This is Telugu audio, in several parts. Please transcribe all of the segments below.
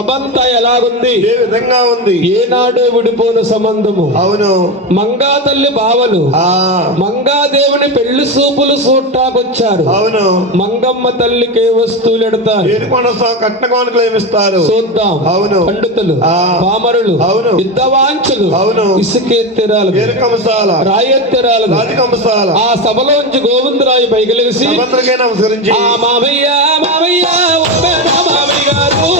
సభంతా ఎలాగుంది, ఏ విధంగా ఉంది? ఏనాడు విడిపోను సంబంధము. అవును. మంగా తల్లి బావలు ఆ మంగాదేవుని పెళ్లి సూపులు చూట్టాకొచ్చారు. అవును. మంగమ్మ తల్లికి వస్తువులు ఎడతారు. కట్న కానుకలు ఏమిస్తారు చూద్దాం. అవును. పండితులు, పామరులు, అవును, యుద్ధవాంచులు, అవును, ఇసుకెత్తెరాలు, రాయెత్తెరాలు, రాజకంసాల ఆ సభలోంచి గోవిందరాజు పైకిలేసి నమస్కరించి ఆ మామయ్య మామయ్య మామయ్య గారు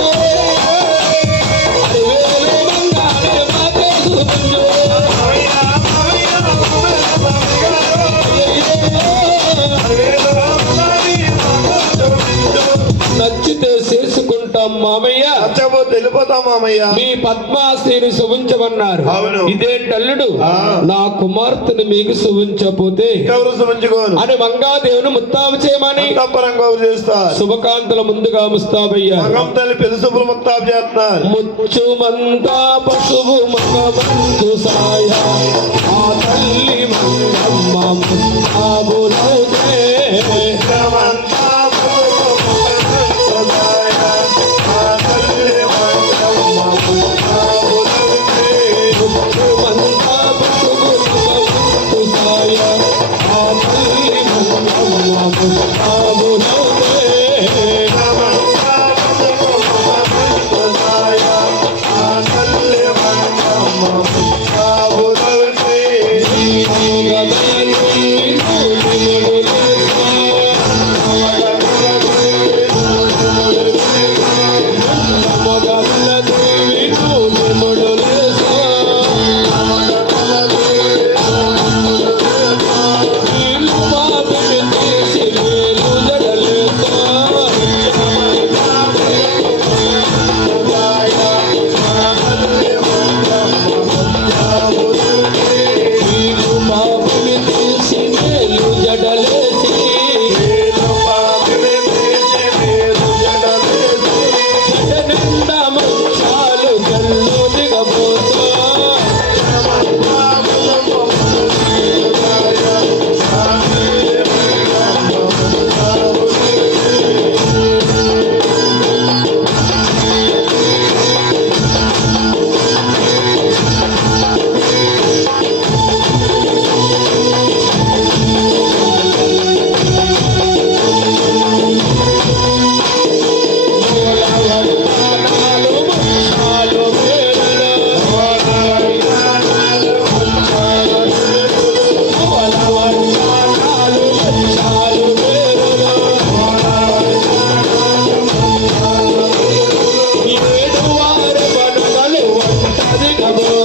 నచ్చితే చేసుకుంటాం మామయ్య, నచ్చబోతే వెళ్ళిపోతాం మామయ్య, మీ పద్మాశ్రీని శుభించమన్నారు. ఇదేంటల్లుడు, నా కుమార్తెను మీకు శుభించపోతే ఎవరు శుభించుకోను అని మంగాదేవుని ముత్తాబు చేయమని చేస్తారు. శుభకాంతల ముందుగా ముస్తాబయ్యా. మంగమ్మ తల్లి పెళ్లి శుభ్రు ముత్తాబు చేస్తున్నారు. ముచ్చు మంతా పశువు మగమంతు సాయ ఆ తల్లి మంగమ్మ ముస్తాబులౌతే Come on.